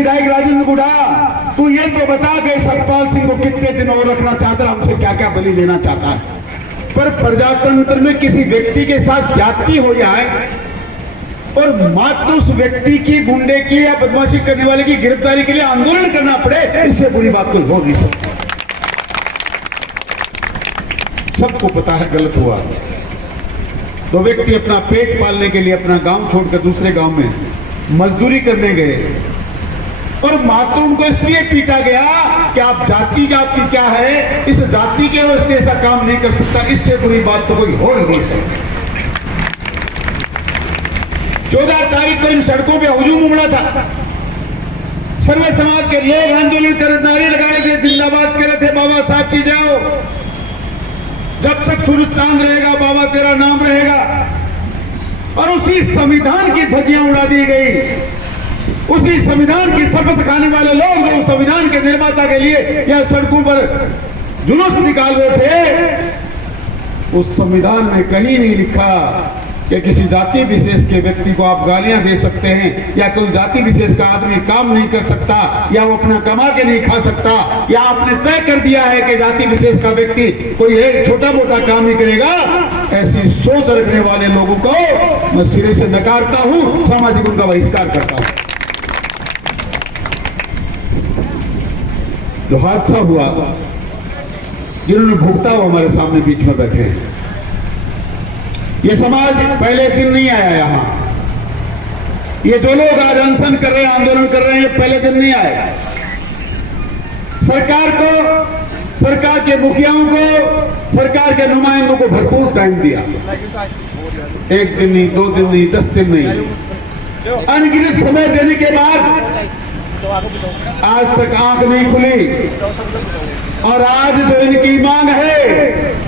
विधायक राजेंद्र गुढ़ा, तू ये तो बता कि सतपाल सिंह को कितने दिन और रखना चाहता है, हमसे क्या क्या बलि लेना चाहता है। पर प्रजातंत्र में किसी व्यक्ति के साथ ज्यादती हो जाए और मात्र उस व्यक्ति की, गुंडे की या बदमाशी करने वाले की गिरफ्तारी के लिए आंदोलन करना पड़े, इससे बुरी बात कोई हो नहीं सकती। सबको पता है गलत हुआ। दो व्यक्ति अपना पेट पालने के लिए अपना गांव छोड़कर दूसरे गांव में मजदूरी करने गए और मात्र उनको इसलिए पीटा गया कि आप जाति का आपकी क्या है, इस जाति के वजह से ऐसा काम नहीं कर सकता। इससे बुरी बात तो कोई हो नहीं सकती। 14 तारीख को इन सड़कों पे हुजूम उमड़ा था। सर्व समाज के लोग आंदोलन कर नारे लगा रहे थे, जिंदाबाद कर रहे थे, बाबा साहब की जाओ, जब तक सूरज चांद रहेगा बाबा तेरा नाम रहेगा। और उसी संविधान की धज्जियां उड़ा दी गई। उसी संविधान की शपथ खाने वाले लोग जो संविधान के निर्माता के लिए यह सड़कों पर जुलूस निकाल रहे थे, उस संविधान में कहीं नहीं लिखा कि किसी जाति विशेष के व्यक्ति को आप गालियां दे सकते हैं, या कोई जाति विशेष का आदमी काम नहीं कर सकता, या वो अपना कमा के नहीं खा सकता, या आपने तय कर दिया है कि जाति विशेष का व्यक्ति कोई एक छोटा मोटा काम नहीं करेगा। ऐसी सोच रखने वाले लोगों को मैं सिरे से नकारता हूं, सामाजिक उनका बहिष्कार करता हूं। जो हादसा हुआ, जिन्होंने भुगता वो हमारे सामने बीच में बैठे हैं। ये समाज पहले दिन नहीं आया यहां। ये जो लोग आज अनशन कर रहे हैं, आंदोलन कर रहे हैं, ये पहले दिन नहीं आए। सरकार को, सरकार के मुखियाओं को, सरकार के नुमाइंदों को भरपूर टाइम दिया। 1 दिन नहीं, 2 दिन नहीं, 10 दिन नहीं, अनगिनत समय देने के बाद आज तक आंख नहीं खुली। और आज जो इनकी मांग है,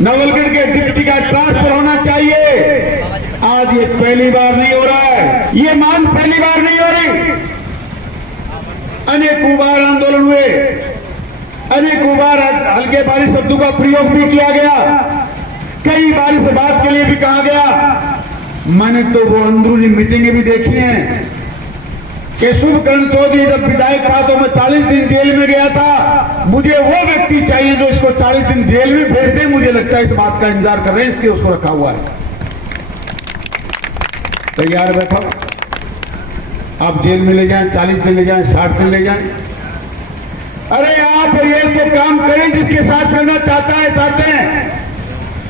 नवलगढ़ के डिप्टी का ट्रांसफर होना चाहिए, आज ये पहली बार नहीं हो रहा है। ये मांग पहली बार नहीं हो रही। अनेकों बार आंदोलन हुए, अनेकों बार हल्के भारी शब्दों का प्रयोग भी किया गया, कई बार इस बात के लिए भी कहा गया। मैंने तो वो अंदरूनी मीटिंगें भी देखी हैं कि शुभकरण चौधरी जब विधायक था तो मैं 40 दिन जेल में गया था। मुझे वो व्यक्ति चाहिए जो इसको 40 दिन जेल में भेज दे। मुझे लगता है इस बात का इंतजार कर रहे हैं, इसलिए उसको रखा हुआ है। तैयार बैठो, आप जेल में ले जाएं, 40 दिन ले जाएं, 60 दिन ले जाएं। अरे आप ये तो काम करें जिसके साथ करना चाहते हैं।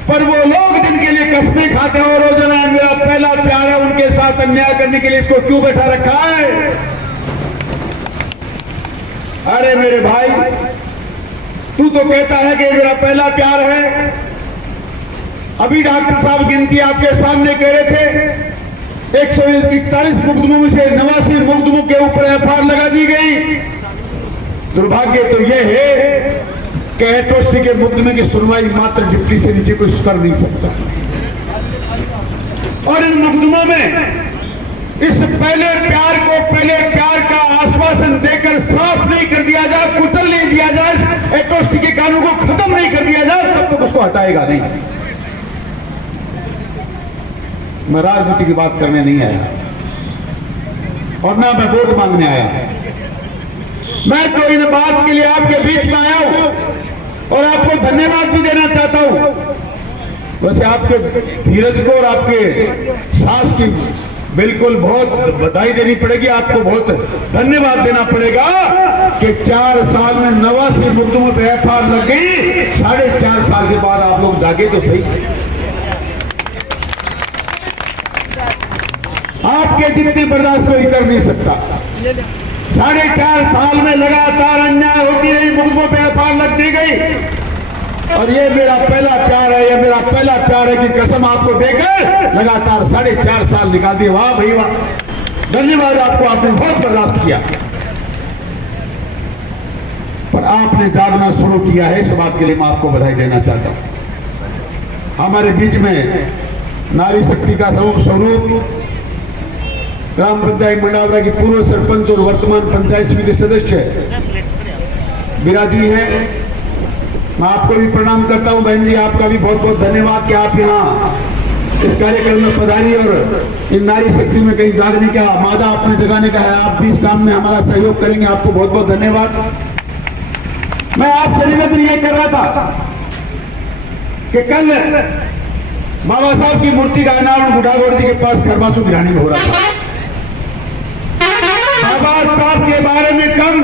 पर वो लोग जिनके लिए कस्में खाते हैं और रोजाना मेरा पहला प्यार है, उनके साथ अन्याय करने के लिए इसको क्यों बैठा रखा है? अरे मेरे भाई, तू तो कहता है कि मेरा पहला प्यार है। अभी डॉक्टर साहब गिनती आपके सामने कह रहे थे, 141 मुकदमों में से 89 मुकदमों के ऊपर एफआईआर लगा दी गई। दुर्भाग्य तो यह है कि एट्रोसिटी के मुकदमे की सुनवाई मात्र डिप्टी से नीचे कोई कर नहीं सकता। और इन मुकदमों में इस पहले प्यार का आश्वासन देकर साफ नहीं कर दिया जाए, कुचल नहीं दिया जाए, एट्रोसिटी के कानून को खत्म नहीं कर दिया जाए, तब तक उसको हटाएगा नहीं। मैं राजनीति की बात करने नहीं आया और ना मैं वोट मांगने आया। मैं तो इन बात के लिए आपके बीच में आया हूं और आपको धन्यवाद भी देना चाहता हूं। वैसे आपके धीरज को और आपके साहस की बिल्कुल बहुत बधाई देनी पड़ेगी, आपको बहुत धन्यवाद देना पड़ेगा कि 4 साल में 89 मुकदमों पर एफआईआर लग गई। 4.5 साल के बाद आप लोग जागे तो सही। आपके जितनी बर्दाश्त कोई कर नहीं सकता। 4.5 साल में लगातार अन्याय होती रही, मुकदमों पे एफआईआर लग दी गई। और ये मेरा पहला प्यार है, ये मेरा पहला प्यार है कि कसम आपको देकर लगातार 4.5 साल निकाल दिए। वाह भाई वाह, धन्यवाद आपको, आपने बहुत बर्दाश्त किया। पर आपने जागना शुरू किया है, इस बात के लिए मैं आपको बधाई देना चाहता हूं। हमारे बीच में नारी शक्ति का स्वरूप ग्राम पंचायत मंडावरा की पूर्व सरपंच और वर्तमान पंचायत समिति सदस्य विराजी हैं। मैं आपको भी प्रणाम करता हूं। बहन जी, आपका भी बहुत बहुत धन्यवाद कि आप यहाँ इस कार्यक्रम में पधारी और इन नारी शक्ति में कहीं जागने का, मादा अपने जगाने का है। आप भी इस काम में हमारा सहयोग करेंगे, आपको बहुत बहुत धन्यवाद। मैं आपसे निवेदन ये कर रहा था कि कल बाबा साहब की मूर्ति का अनावरण बुढ़ागौर जी के पास खरबासू गिरानी में हो रहा था। बाबा साहब के बारे में कल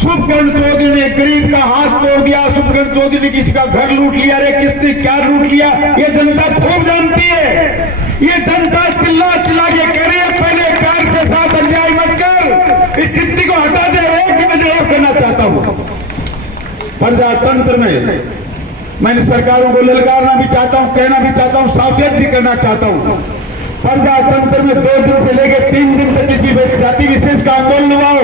शुभकर्ण चौधरी ने गरीब का हाथ तोड़ दिया, शुभकर्ण चौधरी ने किसी का घर लूट लिया। अरे किसने क्या लूट लिया ये जनता खूब जानती है। ये जनता चिल्ला चिल्ला के कह रही है पहले प्यार के साथ अन्याय मत कर, इस स्थिति को हटा दे रहे कि मैं जवाब करना चाहता हूं। प्रजातंत्र में मैंने सरकारों को ललकारना भी चाहता हूं, कहना भी चाहता हूं, सावचेत भी करना चाहता हूं। प्रजातंत्र में 2 दिन से लेकर 3 दिन तक किसी जाति विशेष का आंदोलन हुआ हो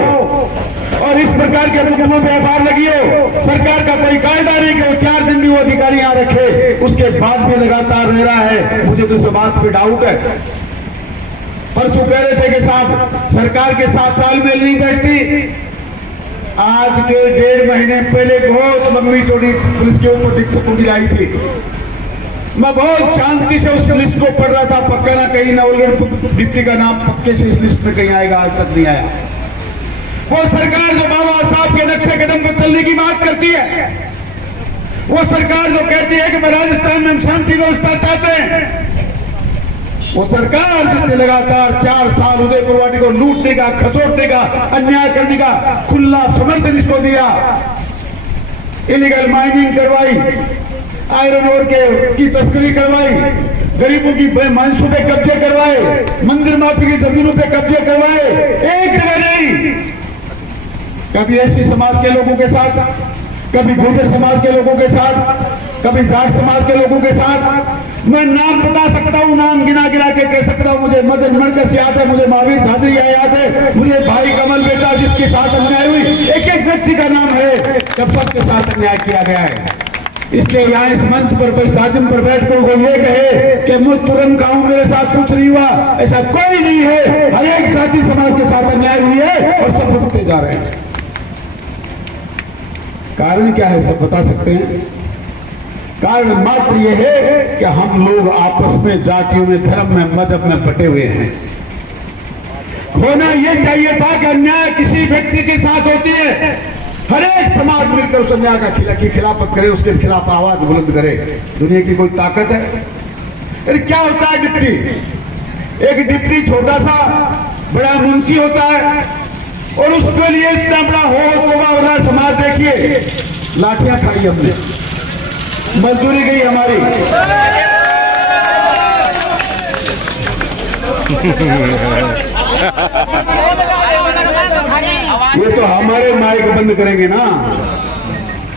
और इस प्रकार के हुक्मों पे एफआईआर लगी हो, सरकार का कोई कायदा नहीं कि वो 4 दिन भी वो अधिकारी यहाँ रखे, उसके बाद भी लगातार रह रहा है। मुझे तो इस बात पे डाउट है। परसों कह रहे थे कि साहब सरकार के साथ तालमेल नहीं बैठती। आज के 1.5 महीने पहले बहुत लंबी चौड़ी पुलिस के ऊपर दीक्षकों की आई थी। मैं बहुत शांति से उस लिस्ट को पढ़ रहा था, पक्का ना कहीं नवलगढ़ डिप्टी का नाम पक्के से इस लिस्ट में कहीं आएगा, आज तक नहीं आया। वो सरकार जो बाबा साहब के नक्शे कदम पर चलने की बात करती है, वो सरकार जो कहती है कि मैं राजस्थान में हम शांति व्यवस्था चाहते हैं, वो सरकार जिसने लगातार 4 साल उदयपुरवाड़ी को लूटने का, खसोटने का, अन्याय करने का खुला समर्थन इसको दिया, इलीगल माइनिंग करवाई, आयरन ओर की तस्करी करवाई, गरीबों की मनसूबे कब्जे करवाए, मंदिर माफी की जमीनों पे कब्जे करवाए, एक जगह नहीं। कभी एससी समाज के लोगों के साथ, कभी गुर्जर समाज के लोगों के साथ, कभी जाट समाज के लोगों के साथ। मैं नाम बता सकता हूँ, नाम गिना गिना के कह सकता हूँ। मुझे मदन मरकज याद है, मुझे महावीर धादरिया याद है, मुझे भाई कमल बेटा जिसके साथ अन्याय हुई, एक एक व्यक्ति का नाम है जब सबके साथ अन्याय किया गया है। इसलिए यहाँ इस मंच पर साजिम पर बैठ कर वो ये कहे कि मैं तुरंत गाँव मेरे साथ कुछ नहीं हुआ, ऐसा कोई नहीं है। हर एक जाति समाज के साथ अन्याय हुई है और सब रुकते जा रहे हैं। कारण क्या है सब बता सकते हैं? कारण मात्र यह है कि हम लोग आपस में जातियों में, धर्म में, मजहब में बटे हुए हैं। होना यह चाहिए था कि अन्याय किसी व्यक्ति के साथ होती है, हर एक समाज मिलकर उस अन्याय की खिलाफत करे, उसके खिलाफ आवाज बुलंद करे। दुनिया की कोई ताकत है? अरे क्या होता है डिप्टी? एक डिप्टी छोटा सा बड़ा मुंशी होता है और उसके लिए इतना बड़ा हो समाज। देखिए लाठियां खाई हमने, मजदूरी गई हमारी, ये तो हमारे माइक बंद करेंगे ना।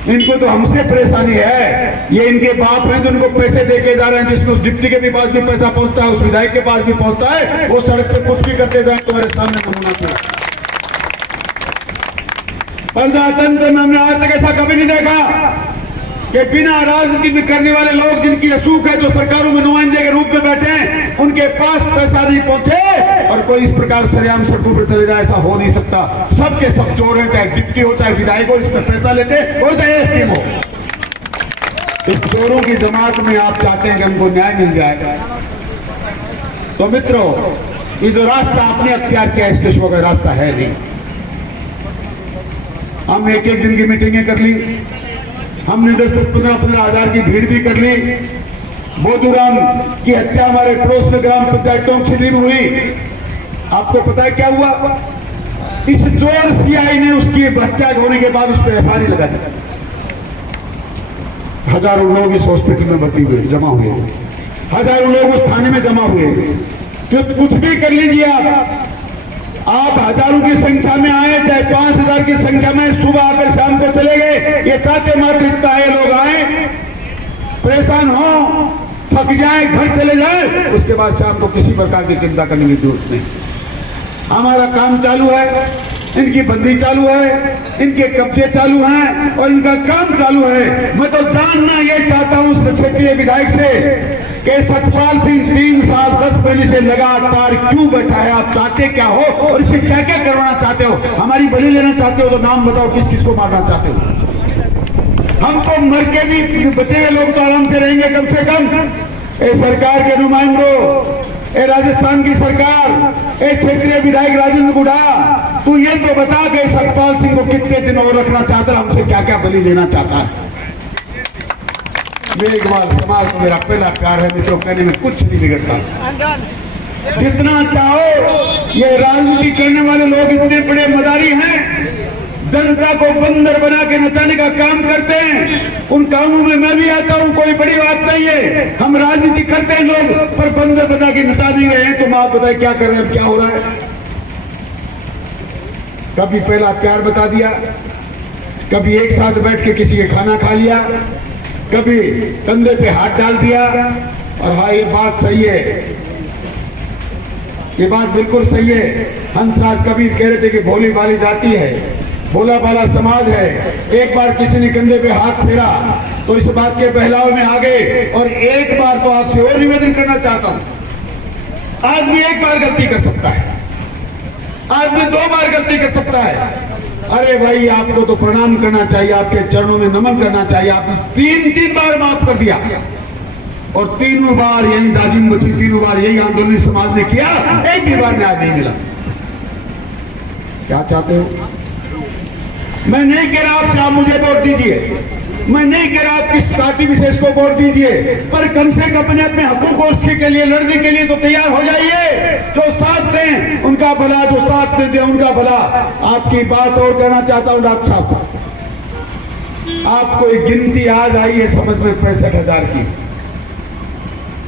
इनको तो हमसे परेशानी है। ये इनके बाप हैं जो उनको पैसे देके जा रहे हैं, जिसको उस डिप्टी के भी पास भी पैसा पहुंचता है, उस विधायक के पास भी पहुंचता है, वो सड़क पर कुछ भी करते जाए तुम्हारे सामने नमूना चाहिए। प्रजातंत्र में हमने आज तक ऐसा कभी नहीं देखा कि बिना राजनीति में करने वाले लोग जिनकी असूख है, जो सरकारों में नुमाइंदे के रूप में बैठे हैं, उनके पास पैसा नहीं पहुंचे और कोई इस प्रकार सरेआम सड़कों पर चले जाए, ऐसा हो नहीं सकता। सबके सब चोर हैं, चाहे डिप्टी हो, चाहे विधायक हो, इसमें पैसा लेते और चाहे एसपी हो। इस चोरों की जमात में आप चाहते हैं कि हमको न्याय मिल जाए, तो मित्रों ये जो रास्ता आपने अख्तियार किया, इसके सिवा कोई रास्ता है नहीं। हम एक एक दिन की मीटिंगें कर ली, हमने 10-15 हजार की भीड़ भी कर ली। बोधूराम की हत्या हमारे पड़ोस में ग्राम पंचायत टोंकछिली में हुई। आपको पता है क्या हुआ? इस चोर सीआई ने उसकी हत्या होने के बाद उस पर एफआईआर लगा दी। हजारों लोग इस हॉस्पिटल में भर्ती हुए, जमा हुए, हजारों लोग उस थाने में जमा हुए। तो कुछ भी कर लीजिए आप हजारों की संख्या में आए, चाहे 5000 की संख्या में, सुबह आकर शाम को चले गए, ये चाहते मात्र इतना है लोग आए, परेशान हो, थक जाए, घर चले जाए, उसके बाद शाम को किसी प्रकार की चिंता करने की जरूरत नहीं। हमारा काम चालू है, इनकी बंदी चालू है, इनके कब्जे चालू हैं और इनका काम चालू है। मैं तो जानना ये चाहता हूं क्षेत्रीय विधायक से कि सतपाल सिंह 3 साल 10 महीने से लगातार क्यों बैठा है? आप चाहते क्या हो और इसे क्या क्या करवाना चाहते हो? हमारी बलि लेना चाहते हो तो नाम बताओ, किस किस को मारना चाहते हो? हम तो मर के भी बचे हुए लोग तो आराम से रहेंगे कम से कम। ए सरकार के नुमाइंदों, ए राजस्थान की सरकार, ए क्षेत्रीय विधायक राजेंद्र गुढ़ा, तू ये तो बता कि सतपाल सिंह को कितने दिन और रखना चाहता है, हमसे क्या क्या बलि लेना चाहता है। मेरे इकबाल समाज को मेरा पहला प्यार है मित्रों, कहने में कुछ नहीं बिगड़ता। जितना चाहो, ये राजनीति करने वाले लोग इतने बड़े मदारी हैं, जनता को बंदर बना के नचाने का काम करते हैं। उन कामों में मैं भी आता हूं, कोई बड़ी बात नहीं है। हम राजनीति करते हैं लोग, पर बंदर बना के नचा नहीं रहे हैं। तो आप बताए क्या कर रहे हैं, क्या हो रहा है। कभी पहला प्यार बता दिया, कभी एक साथ बैठ के किसी के खाना खा लिया, कभी कंधे पे हाथ डाल दिया। और हाँ, ये बात सही है, ये बात बिल्कुल सही है। हंसराज कबीर कह रहे थे कि भोली भाली जाती है, भोला भाला समाज है। एक बार किसी ने कंधे पे हाथ फेरा तो इस बात के बहलाव में आ गए। और एक बार तो आपसे और निवेदन करना चाहता हूं, आदमी एक बार गलती कर सकता है, आदमी 2 बार गलती कर सकता है। अरे भाई, आपको तो प्रणाम करना चाहिए, आपके चरणों में नमन करना चाहिए। आपने 3 बार माफ कर दिया, और 3 बार यही जाजिम बची, 3 बार यही आंदोलन समाज ने किया, एक भी बार न्याय नहीं मिला। क्या चाहते हो? मैं नहीं कह रहा आपसे आप मुझे वोट दीजिए, मैं नहीं कह रहा आप किस पार्टी विशेष को वोट दीजिए, पर कम से कम अपने हकूक के लिए लड़ने के लिए तो तैयार हो जाइए। जो साथ दें उनका भला, जो साथ नहीं दे उनका भला। आपकी बात और कहना चाहता हूं डॉक्टर साहब, आपको एक गिनती आज आई है समझ में 65,000 की।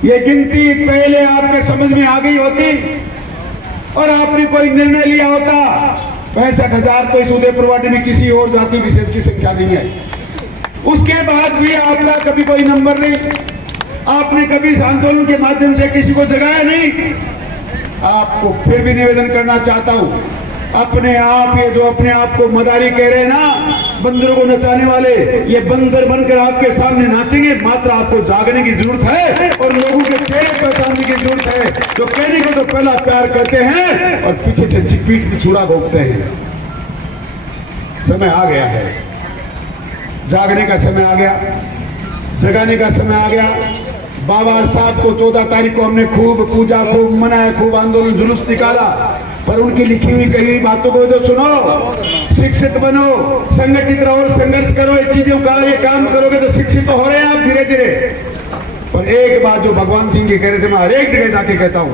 ये गिनती पहले आपके समझ में आ गई होती और आपने कोई निर्णय लिया होता। 65,000 तो इस उदयपुरवाटी में किसी और जाति विशेष की संख्या नहीं है। उसके बाद भी आपका कभी कोई नंबर नहीं, आपने कभी इस आंदोलन के माध्यम से किसी को जगाया नहीं। आपको फिर भी निवेदन करना चाहता हूं, अपने आप ये जो अपने आप को मदारी कह रहे हैं ना, बंदरों को नचाने वाले, ये बंदर बनकर आपके सामने नाचेंगे। मात्र आपको जागने की जरूरत है और लोगों के चेहरे पहचानने की जरूरत है। जो कहने को तो पहला प्यार कहते हैं और पीछे से पीठ में छुरा घोंपते हैं। समय आ गया है, जागने का समय आ गया, जगाने का समय आ गया। बाबा साहब को 14 तारीख को हमने खूब पूजा, खूब मनाया, खूब आंदोलन जुलूस निकाला, पर उनकी लिखी हुई कही हुई बातों को तो सुनो। शिक्षित बनो, संगठित रहो, संघर्ष करो, ये चीजों का ये काम करोगे तो शिक्षित तो हो रहे हैं आप धीरे धीरे। पर एक बात जो भगवान सिंह जी कह रहे थे, मैं हर एक जगह जाके कहता हूं,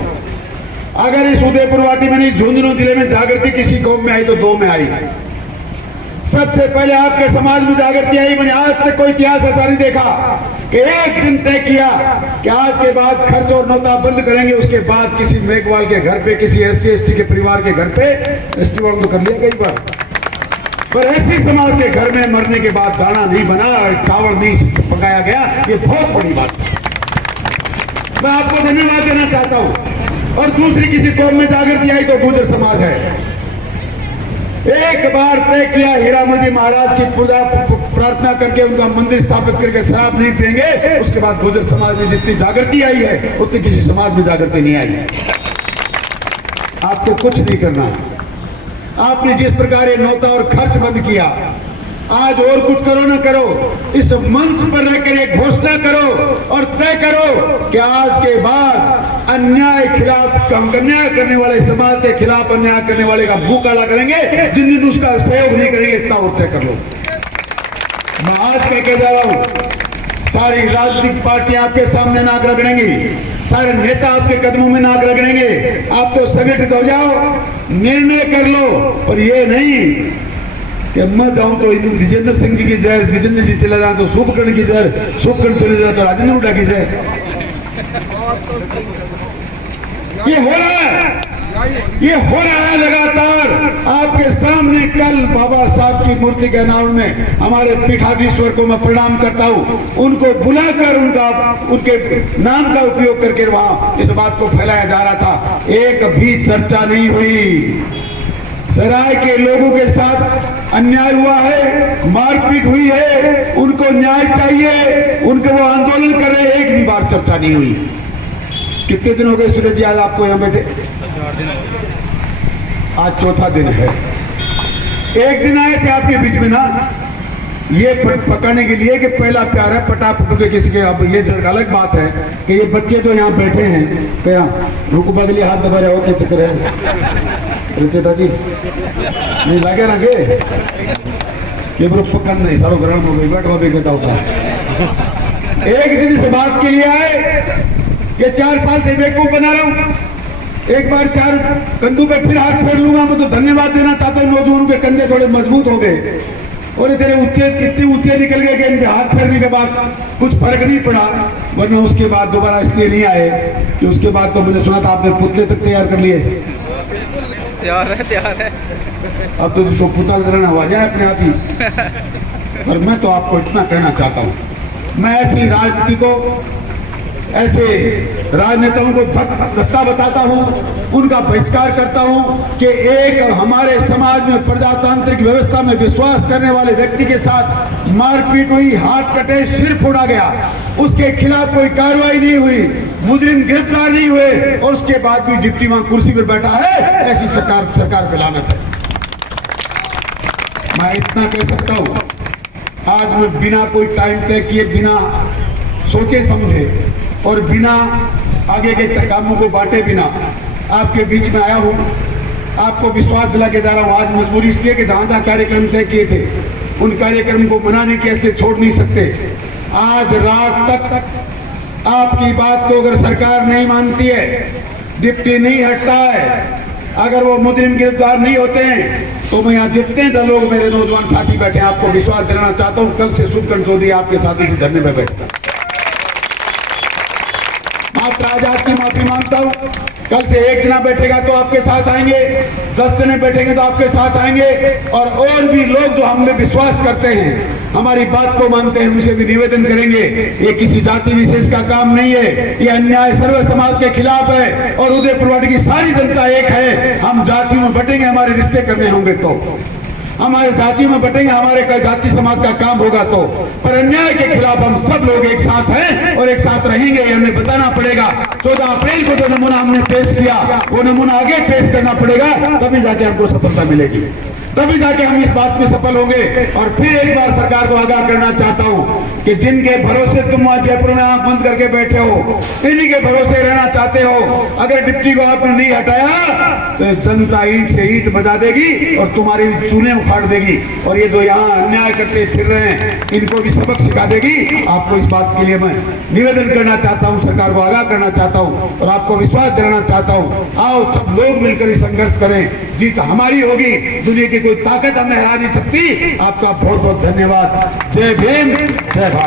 अगर इस उदयपुरवाटी में नहीं, झुंझुनू जिले में जागृति किसी कौम में आई तो 2 में आई। सबसे पहले आपके समाज में जागृति आई। मैंने आज तक कोई इतिहास ऐसा नहीं देखा कि एक दिन तय किया कि आज के बाद खर्च और नौता बंद करेंगे, उसके बाद किसी मेघवाल के घर पे, किसी SC ST के परिवार के घर पे, ST वालों तो कर लिया कई बार, पर ऐसी समाज के घर में मरने के बाद दाना नहीं बना, चावल नहीं पकाया गया, ये बहुत बड़ी बात है। मैं आपको धन्यवाद देना चाहता हूं। और दूसरी किसी कौम में जागृति आई तो गुर्जर समाज है। एक बार तय किया, हीरामल जी महाराज की पूजा प्रार्थना करके उनका मंदिर स्थापित करके शराब नहीं पिएंगे। उसके बाद गुर्जर समाज में जितनी जागृति आई है उतनी किसी समाज में जागृति नहीं आई। आपको कुछ नहीं करना। आपने जिस प्रकार ये नौता और खर्च बंद किया, आज और कुछ करो ना करो, इस मंच पर रहकर एक घोषणा करो और तय करो कि आज के बाद अन्याय खिलाफ, अन्याय करने वाले समाज के खिलाफ अन्याय करने वाले का मुंह काला करेंगे। जिन दिन उसका सहयोग नहीं करेंगे, इतना और तय कर लो। मैं आज कह के जा रहा हूं, सारी राजनीतिक पार्टियां आपके सामने नाक रगड़ेंगी, सारे नेता आपके कदमों में नाक रगड़ेंगे। आप तो संगठित हो जाओ, निर्णय कर लो, पर ये नहीं कि मैं जाऊं तो विजेंद्र सिंह जी की जय, विजेंद्र जी चले जाए तो शुभकर्ण की जय, शुभकर्ण चले जाए तो राजेंद्र हुड्डा की जय। ये हो रहा है, ये हो रहा है लगातार आपके सामने। कल बाबा साहब की मूर्ति के नाम में हमारे पीठाधीश्वर को मैं प्रणाम करता हूं, उनको बुलाकर उनके नाम का उपयोग करके वहां इस बात को फैलाया जा रहा था। एक भी चर्चा नहीं हुई। सराय के लोगों के साथ अन्याय हुआ है, मारपीट हुई है, उनको न्याय चाहिए, उनके वो आंदोलन कर रहे, एक भी बार चर्चा नहीं हुई। कितने दिन हो गए सूरज जी आज आपको यहां बैठे? आज 4था दिन है। एक दिन आए थे आपके बीच में ना, ये पकाने के लिए कि पहला प्यार है पटापट के किसी के। अब ये अलग बात है कि ये बच्चे तो यहाँ बैठे हैं, क्या रुक बदली हाथ दबा रहे हो क्या चक्कर है चेता जी नहीं लगे ना के ब्रो पकड़ नहीं सारो ग्राम हो गई बैठो भी कहता होगा। एक दिन से बात के लिए आए कि 4 साल से बेवकूफ बना रहा हूं, एक बार 4 कंधों पे फिर हाथ फेर लूंगा। मैं तो धन्यवाद देना चाहता हूँ नौजवानों के कंधे थोड़े मजबूत हो गए और इतने ऊंचे कितने ऊंचे निकल गए कि इनके हाथ फेरने के बाद कुछ फर्क नहीं पड़ा। वरना उसके बाद दोबारा इसलिए नहीं आए कि उसके बाद तो मैंने सुना था आपने पुतले तक तैयार कर लिए। तैयार है अब तो जिसको पुतला रहना हो जाए अपने आप ही। पर मैं तो आपको इतना कहना चाहता हूँ, मैं ऐसी राजनीति को, ऐसे राजनेताओं को धक्का बताता हूं, उनका बहिष्कार करता हूं कि एक हमारे समाज में प्रजातांत्रिक व्यवस्था में विश्वास करने वाले व्यक्ति के साथ मारपीट हुई, हाथ कटे, सिर फोड़ा गया, उसके खिलाफ कोई कार्रवाई नहीं हुई, मुजरिम गिरफ्तार नहीं हुए और उसके बाद भी डिप्टी वहां कुर्सी पर बैठा है। ऐसी सरकार पे लानत है। मैं इतना कह सकता हूं, आज मैं बिना कोई टाइम तय किए, बिना सोचे समझे और बिना आगे के कामों को बांटे बिना आपके बीच में आया हूं। आपको विश्वास दिला के जा रहा हूं। आज मजबूरी इसलिए कि जहां कार्यक्रम तय किए थे उन कार्यक्रम को मनाने के ऐसे छोड़ नहीं सकते। आज रात तक आपकी बात को अगर सरकार नहीं मानती है, डिप्टी नहीं हटता है, अगर वो मुजरिम गिरफ्तार नहीं होते हैं तो मैं यहाँ जितने लोग मेरे नौजवान साथी बैठे हैं आपको विश्वास दिलाना चाहता हूँ, कल से सुखकंठ चौधरी आपके साथी से धरने में बैठता। मात्र आजाद की माफी मांगता हूं। कल से 1 जना बैठेगा तो आपके साथ आएंगे, 10 जने बैठेंगे तो आपके साथ आएंगे और भी लोग जो हम में विश्वास करते हैं, हमारी बात को मानते हैं, उनसे भी निवेदन करेंगे। ये किसी जाति विशेष का काम नहीं है, ये अन्याय सर्व समाज के खिलाफ है और उदयपुर की सारी जनता एक है। हम जातियों में बटेंगे, हमारे रिश्ते करने होंगे तो हमारे जातियों में बटेंगे, हमारे का जाति समाज का काम होगा तो। पर अन्याय के खिलाफ हम सब लोग एक साथ हैं और एक साथ रहेंगे, ये हमें बताना पड़ेगा। 14 अप्रैल को जो नमूना हमने पेश किया वो नमूना आगे पेश करना पड़ेगा, तभी जाके हमको सफलता मिलेगी, तभी जाके हम इस बात में सफल होंगे। और फिर एक बार सरकार को आगाह करना चाहता हूं कि जिनके भरोसे तुम आज जयपुर में आंख बंद करके बैठे हो, इन्हीं के भरोसे रहना चाहते हो। अगर डिप्टी को आपने नहीं हटाया तो जनता ईंट से ईंट बजा देगी और तुम्हारी चूने उखाड़ देगी और ये जो यहाँ अन्याय करते फिर रहे हैं इनको भी सबक सिखा देगी। आपको इस बात के लिए मैं निवेदन करना चाहता हूँ, सरकार को आगाह करना चाहता हूँ और आपको विश्वास दिलाना चाहता हूँ। आओ सब लोग मिलकर इस संघर्ष करें, जीत हमारी होगी, दुनिया की कोई ताकत हमें हरा नहीं सकती। आपका बहुत बहुत धन्यवाद। जय भीम, जय भारत।